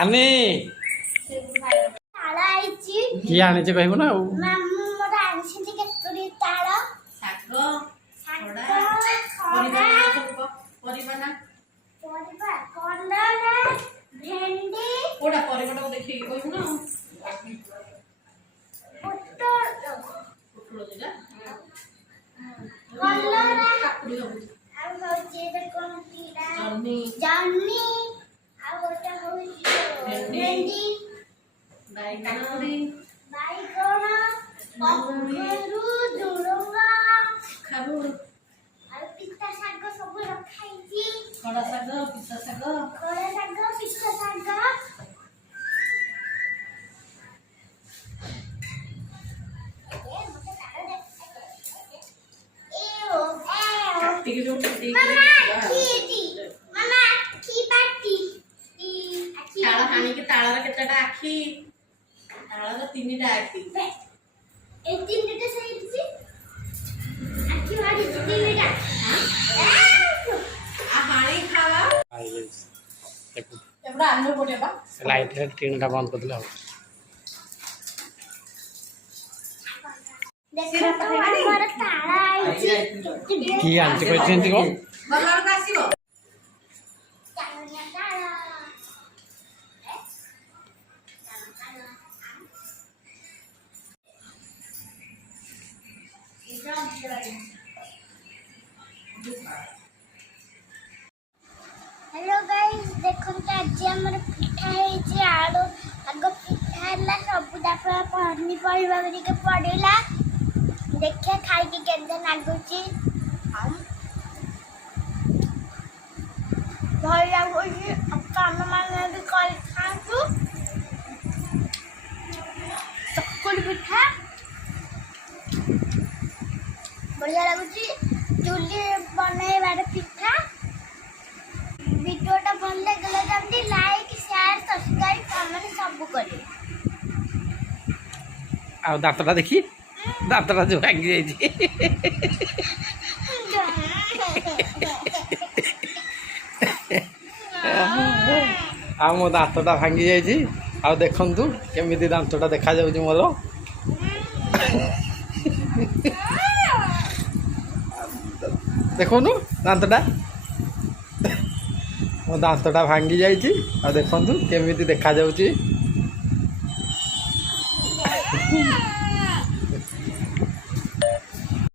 ଆନି ତାଳ ଆଇଛି କିଏ ଆଣିଛି କହିବୁ ନା ଆଉ ମାମୁଁ ମୋର ଆଣିଛନ୍ତି କେତୁରୀ ତାଳ ଶାଗ ଶାଗ ପରିବା ଖଡା ପରିବା ନା ପରିବା କଲରା ଭେଣ୍ଡି କୋଉଟା ପରିବାଟାକୁ ଦେଖିକି କହିବୁ ନା ପୋଟଳ ପୋଟଳ ଦିଟା କଲରା କାକୁଡି ହବ ଆଉ ହଉଛି ଏଇଟା କଣ ଥିଲା ଜହ୍ନି ଜହ୍ନି ଆଉ ଗୋଟେ ହଉଛି ଭେଣ୍ଡି କାକୁଡି ବାଇଗଣ କଖାରୁ ଝୁଡୁଙ୍ଗ ଖାରୁ ଆଉ ପିତା ଶାଗ ସବୁ ରଖାଇଛି ଖଡା ଶାଗ ପିତା ଶାଗ ଖଡା ଶାଗ ପିତା ଶାଗ ଟିକେ ଯୋଉ ତାଳ ହାଣିକି ତାଳର କେତେଟା ଆଖି ତାଳର 3ଟା ଆଖି ହାଣି ଖାवा ଏଗୁଡ଼ା ଆଣିବାକୁ ପଡ଼ିବ ବା ଲାଇଟ୍ରେ ଟିଣଟା ବନ୍ଦ କରିଦେଲେ ହବ କିଏ ଆଣିଛି କହିଛନ୍ତି କଣ ଗଲାବେଳକୁ ଆସିବ हेलो गाइस देखंत आज हमर पिठा हेछि आलू आगो पिठा हला सब दापा पानी परिबा के पड़ेला देखिए खाई के केंदा लागुची हम भल लागुची अब काम माने भी कल खातु चक्कुल पिठा बढ़िया लागुची चुली बनाइबार पिठा वीडियोटा भल लागला जल्दी लाइक शेयर सब्सक्राइब कमेंट सब करिए ଆଉ ଦାନ୍ତଟା ଦେଖି ଦାନ୍ତଟା ଯୋଉ ଭାଙ୍ଗି ଯାଇଛି ଆଉ ମୋ ଦାନ୍ତଟା ଭାଙ୍ଗି ଯାଇଛି ଆଉ ଦେଖନ୍ତୁ କେମିତି ଦାନ୍ତଟା ଦେଖାଯାଉଛି ମୋର ଦେଖନ୍ତୁ ଦାନ୍ତଟା ମୋ ଦାନ୍ତଟା ଭାଙ୍ଗି ଯାଇଛି ଆଉ ଦେଖନ୍ତୁ କେମିତି ଦେଖାଯାଉଛି